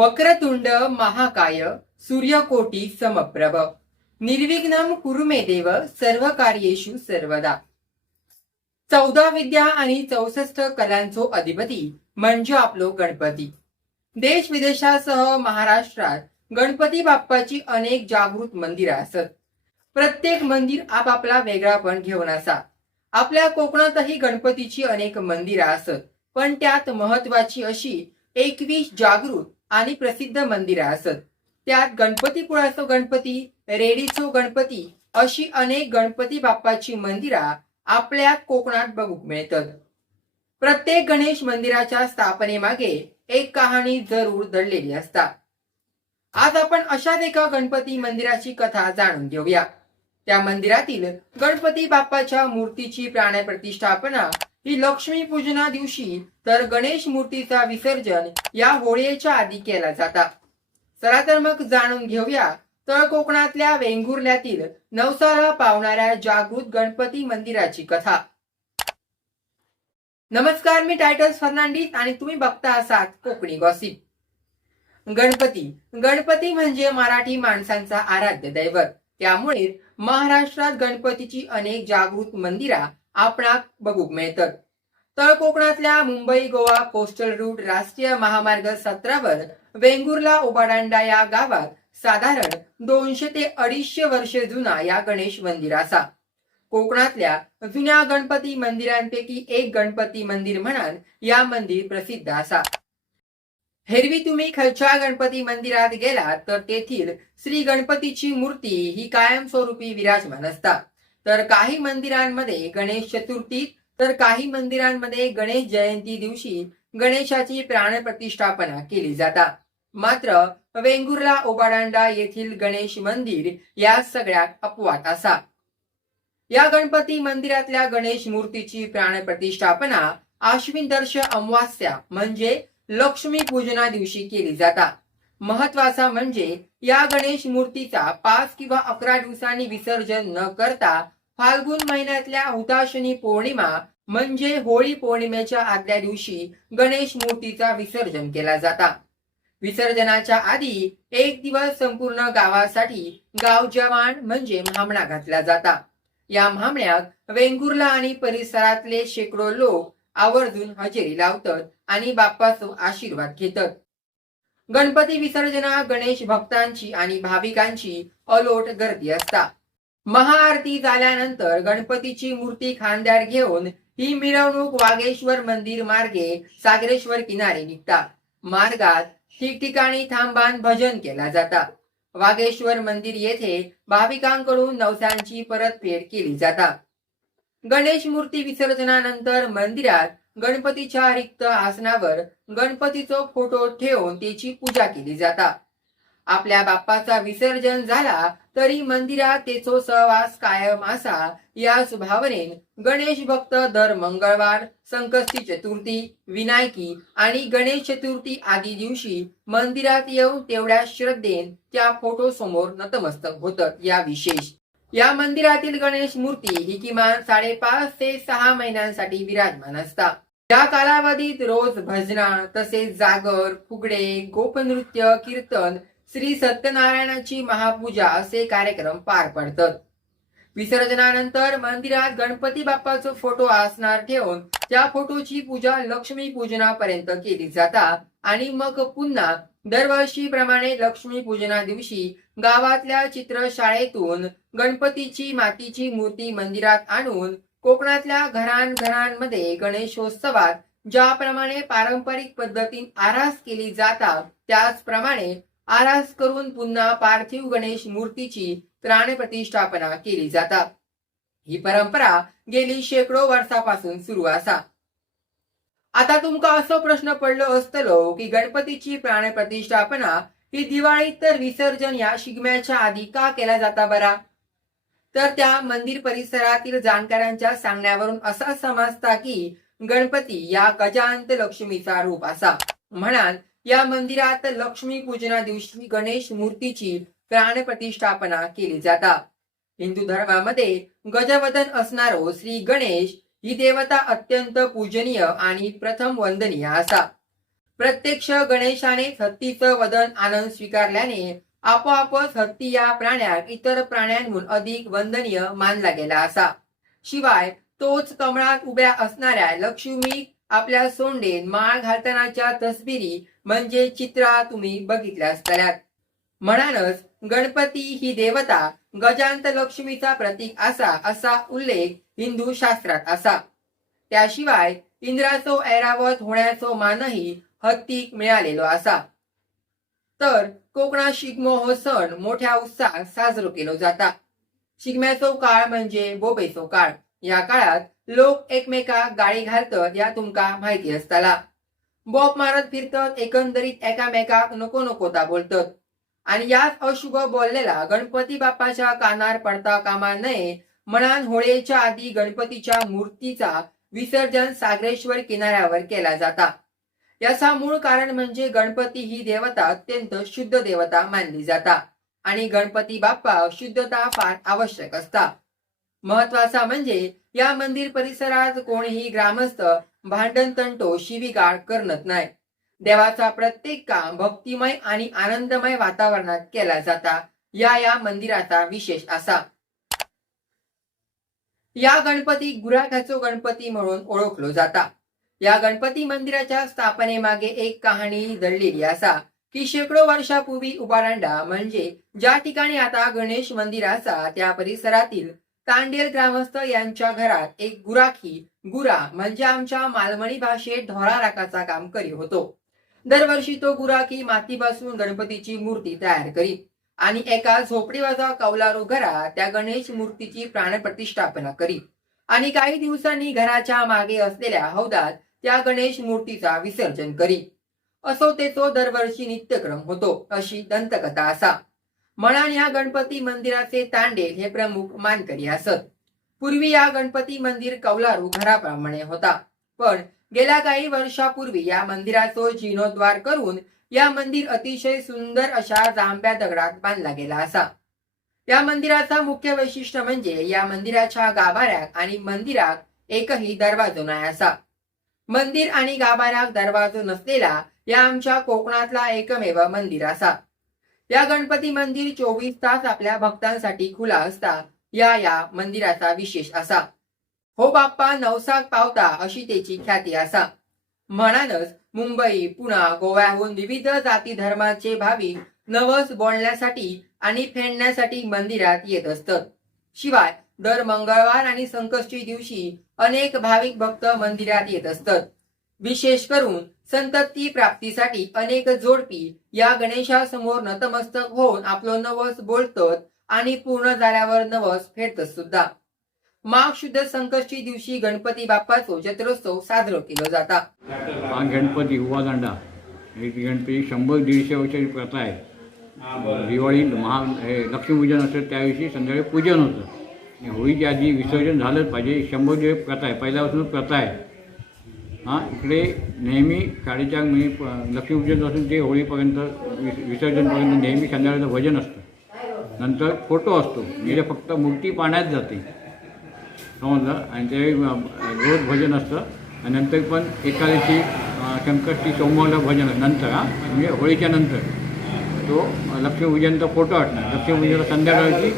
वक्रतुंड महाकाय सूर्यकोटी समप्रभ. निर्विघ्नम कुरुमे देव सर्व कार्येशु सर्वदा. चौदा विद्या आणि चौसष्ट कलांचो अधिपती म्हणजे आपलो गणपती. देश विदेशासह महाराष्ट्रात गणपती बाप्पाची अनेक जागृत मंदिरं असत. प्रत्येक मंदिर आपापला वेगळापण घेऊन असा. आपल्या कोकणातही गणपतीची अनेक मंदिरं असत पण त्यात महत्वाची अशी एकवीस जागृत आणि प्रसिद्ध मंदिरं असत त्यात गणपतीपुळाचो गणपती रेडीचो गणपती अशी अनेक गणपती बाप्पाची मंदिरा आपल्या कोकणात बघूक मिळतात. प्रत्येक गणेश मंदिराच्या स्थापनेमागे एक कहाणी जरूर दडलेली असता. आज आपण अशाच एका गणपती मंदिराची कथा जाणून घेऊया. त्या मंदिरातील गणपती बाप्पाच्या मूर्तीची प्राणप्रतिष्ठापना ही लक्ष्मी पूजना दिवशी तर गणेश मूर्तीचा विसर्जन या होळीच्या आधी केला जाता. चला तर मग जाणून घेऊया. तळ कोकणातल्या वेंगुर्ल्यातील नवसाला पावणाऱ्या जागृत गणपती मंदिराची कथा. नमस्कार मी टायटल्स फर्नांडिस आणि तुम्ही बघता असात कोकणी गॉसिप. गणपती. गणपती म्हणजे मराठी माणसांचा आराध्य दैवत. त्यामुळे महाराष्ट्रात गणपतीची अनेक जागृत मंदिरा आपणाक बघूक मिळतात. तळ कोकणातल्या मुंबई गोवा कोस्टल रूट राष्ट्रीय महामार्ग सतरावर वेंगुर्ला उबाडांडा या गावात साधारण दोनशे ते अडीचशे वर्षे जुना या गणेश मंदिर असा. कोकणातल्या जुन्या गणपती मंदिरांपैकी एक गणपती मंदिर म्हणान या मंदिर प्रसिद्ध असा. हेरवी तुम्ही खलच्या गणपती मंदिरात गेलात तर तेथील श्री गणपतीची मूर्ती ही कायमस्वरूपी विराजमान असतात तर काही मंदिरांमध्ये गणेश चतुर्थी तर काही मंदिरांमध्ये गणेश जयंती दिवशी गणेशाची प्राणप्रतिष्ठापना केली जातात. मात्र वेंगुर्ला ओबाडांडा येथील गणेश मंदिर या सगळ्यात अपवाद असा. या गणपती मंदिरातल्या गणेश मूर्तीची प्राणप्रतिष्ठापना आश्विन दर्श अमावास्या म्हणजे लक्ष्मी पूजना दिवशी केली जातात. महत्त्वाचा म्हणजे या गणेश मूर्तीचा पाच किंवा अकरा दिवसांनी विसर्जन न करता फाल्गुन महिन्यातल्या हुताशनी पौर्णिमा म्हणजे होळी पौर्णिमेच्या आदल्या दिवशी गणेश मूर्तीचा विसर्जन केला जाता. विसर्जनाच्या आधी एक दिवस संपूर्ण गावासाठी गाव जवान म्हणजे म्हामणा घातला जाता. या म्हामण्यात वेंगुर्ला आणि परिसरातले शेकडो लोक आवर्जून हजेरी लावतात आणि बाप्पाचो आशीर्वाद घेतात. गणपती विसर्जना गणेश भक्तांची आणि भाविकांची अलोट गर्दी असता. महाआरती झाल्यानंतर गणपतीची मूर्ती खांद्यावर घेऊन ही मिरवणूक वागेश्वर मंदिर मार्गे सागरेश्वर किनारे निघतात मार्गात ठिकठिकाणी थांबान भजन केला जाता. वागेश्वर मंदिर येथे भाविकांकडून नवसांची परतफेड केली जाता. गणेश मूर्ती विसर्जनानंतर मंदिरात गणपतीच्या रिक्त आसनावर गणपतीचा फोटो ठेवून त्याची पूजा केली जाता. आपल्या बाप्पाचा विसर्जन झाला तरी मंदिरात तेचो सहवास कायम असा या भावनेन गणेश भक्त दर मंगळवार संकष्टी चतुर्थी विनायकी आणि गणेश चतुर्थी आदी दिवशी मंदिरात येऊन तेवढ्या श्रद्धेन त्या फोटो समोर नतमस्तक होत या विशेष. या मंदिरातील गणेश मूर्ती ही किमान साडेपाच ते सहा महिन्यांसाठी विराजमान असतात. या कालावधीत रोज भजना तसेच जागर फुगडे गोपनृत्य कीर्तन श्री सत्यनारायणाची महापूजा असे कार्यक्रम पार पडतात. विसर्जनानंतर मंदिरात गणपती बाप्पाचा फोटो असणार ठेवून त्या फोटोची पूजा लक्ष्मी पूजनापर्यंत केली जाता. आणि मग पुन्हा दरवर्षीप्रमाणे लक्ष्मी पूजना दिवशी गावातल्या चित्रशाळेतून गणपतीची मातीची मूर्ती मंदिरात आणून कोकणातल्या घरांघरांमध्ये गणेशोत्सवात ज्याप्रमाणे पारंपरिक पद्धतीन आरास केली जाता त्याचप्रमाणे आरास करून पुन्हा पार्थिव गणेश मूर्तीची प्राणप्रतिष्ठापना केली जातात. ही परंपरा गेली शेकडो वर्षापासून सुरू असा. आता तुमका असो प्रश्न पडलो असतलो की गणपतीची प्राणप्रतिष्ठापना ही दिवाळीत तर विसर्जन या शिगम्याच्या आधी का केला जाता बरा? तर त्या मंदिर परिसरातील जाणकारांच्या सांगण्यावरून असा समजता की गणपती या गजांत लक्ष्मीचा रूप असा. म्हणाल या मंदिरात लक्ष्मी पूजना दिवशी गणेश मूर्तीची प्राणप्रतिष्ठापना केली जाता. हिंदू धर्मामध्ये गजवदन असणारो श्री गणेश ही देवता अत्यंत पूजनीय आणि प्रथम वंदनीय असा. प्रत्यक्ष गणेशाने हत्तीचं वदन आनंद स्वीकारल्याने आपोआपच हत्ती या प्राण्यात इतर प्राण्यांहून अधिक वंदनीय मानला गेला असा. शिवाय तोच कमळात उभ्या असणाऱ्या लक्ष्मी आपल्या सोंडेन माळ घालतानाच्या तस्बिरी म्हणजे चित्रा तुम्ही बघितल्या असताल्यात म्हणानच गणपती ही देवता गजांत लक्ष्मीचा प्रतीक असा असा उल्लेख हिंदू शास्त्रात असा. त्याशिवाय इंद्राचो ऐरावत होण्याचो मानही हत्तीक मिळालेलो असा. तर कोकणात शिगमो हो सण मोठ्या उत्साहात साजरो केलो जाता. शिगम्याचो काळ म्हणजे बोबेचो काळ. या काळात लोक एकमेकाक गाळी घालतात या तुमका माहिती असताला. बॉब मारत फिरतात एकंदरीत एकामेकाक नको नकोता बोलतात. आणि याच अशुभ बोललेला गणपती बाप्पाच्या कानार पडता कामा नये म्हणान होळीच्या आधी गणपतीच्या मूर्तीचा विसर्जन सागरेश्वर किनाऱ्यावर केला जाता. याचा मूळ कारण म्हणजे गणपती ही देवता अत्यंत शुद्ध देवता मानली जाता आणि गणपती बाप्पा शुद्धता फार आवश्यक असता. महत्त्वाचा म्हणजे या मंदिर परिसरात कोणीही ग्रामस्थ भांडण तंटो शिवीगाळ करत नाही. देवाचा प्रत्येक काम भक्तिमय आणि आनंदमय वातावरणात केला जाता. या या मंदिराचा विशेष असा. या गणपती गुराख्याचो गणपती म्हणून ओळखलो जाता. या गणपती मंदिराच्या स्थापनेमागे एक कहाणी दडलेली असा. की शेकडो वर्षापूर्वी उभारांडा म्हणजे ज्या ठिकाणी आता गणेश मंदिर असा त्या परिसरातील तांडेल ग्रामस्थ यांच्या घरात एक गुराखी गुरा म्हणजे आमच्या मालवणी भाषेत ढोरा राखाचा काम करी होतो. दरवर्षी तो गुराखी मातीपासून गणपतीची मूर्ती तयार करी आणि एका झोपडीवाजा कौलारू घरात त्या गणेश मूर्तीची प्राणप्रतिष्ठापना करी आणि काही दिवसांनी घराच्या मागे असलेल्या हौदात त्या गणेश मूर्तीचा विसर्जन करी असो ते तो दरवर्षी नित्यक्रम होतो अशी दंतकथा असा. म्हणान या गणपती मंदिराचे तांडेल हे प्रमुख मानकरी असत. पूर्वी या गणपती मंदिर कौलारू घराप्रमाणे होता पण गेल्या काही वर्षापूर्वी या मंदिराचो जीर्णोद्वार करून या मंदिर अतिशय सुंदर अशा जांभ्या दगडात बांधला गेला असा. या मंदिराचा मुख्य वैशिष्ट्य म्हणजे या मंदिराच्या गाभाऱ्यात आणि मंदिरात एकही दरवाजो नाही असा. मंदिर आणि गाभाऱ्यात दरवाजो नसलेला या आमच्या कोकणातला एकमेव मंदिर असा. या गणपती मंदिर चोवीस तास आपल्या भक्तांसाठी खुला असता या या मंदिराचा विशेष असा. हो बाप्पा नवसाक पावता अशी त्याची ख्याती असा. म्हणानच मुंबई पुणा गोव्याहून विविध जाती धर्माचे भाविक नवस बोलण्यासाठी आणि फेडण्यासाठी मंदिरात येत असतात शिवाय दर मंगळवार आणि संकष्टी दिवशी अनेक भाविक भक्त मंदिरात येत असतात. विशेष करून संतती प्राप्तीसाठी अनेक जोडपी या गणेशासमोर नतमस्तक होऊन आपलो नवस बोलतात आणि पूर्ण झाल्यावर नवस फेडतात सुद्धा. माघ शुद्ध संकष्टी दिवशी गणपती बाप्पाचो जत्रोत्सव साजरा केला जाता. हा गणपती उवादांडा हे गणपती शंभर दीडशे वर्षाची प्रथा आहे. दिवाळी महा हे लक्ष्मीपूजन असतं त्याविषयी संध्याकाळी पूजन होतं. आणि होळीच्या आधी विसर्जन झालंच पाहिजे शंभर दिवस प्रथा आहे. पहिल्यापासून प्रथा आहे. हां इकडे नेहमी साडेचार महिने लक्ष्मीपूजन लक्ष्मीपूजनपासून ते होळीपर्यंत विस विसर्जनपर्यंत नेहमी संध्याकाळचं भजन असतं. नंतर फोटो असतो. म्हणजे फक्त मूर्ती पाण्यात जाते. समजलं आणि ते रोज भजन असतं. आणि नंतर पण एकादशी संकष्टी सोमवारला भजन नंतर हा म्हणजे होळीच्या नंतर. तो लक्ष्मीपूजनचा फोटो वाटणार लक्ष्मीपूजनला संध्याकाळची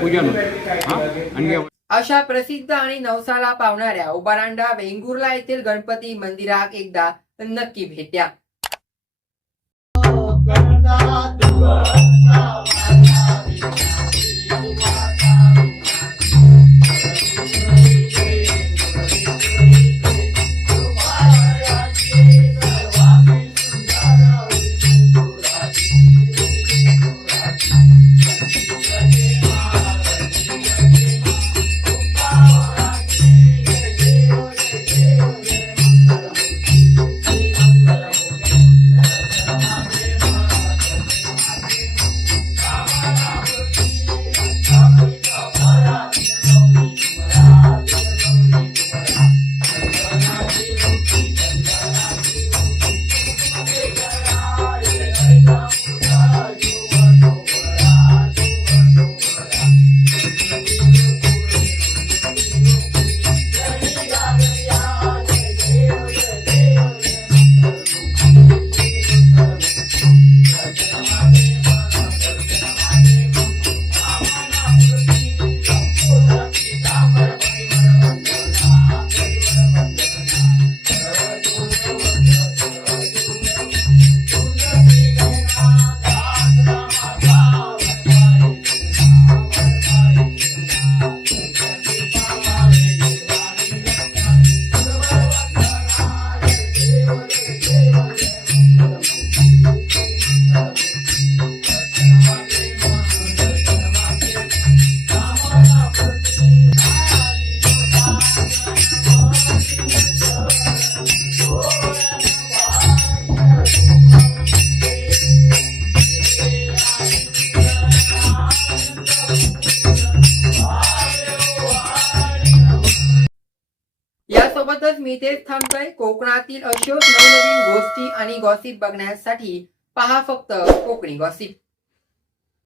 पूजन होतं हा आणि अशा प्रसिद्ध आणि नवसाला पावणाऱ्या उबारांडा वेंगुर्ला येथील गणपती मंदिरात एकदा नक्की भेट्या. Oh, मी तेच थांबतोय. कोकणातील अशोक नवनवीन गोष्टी आणि गॉसिप बघण्यासाठी पहा फक्त कोकणी गॉसिप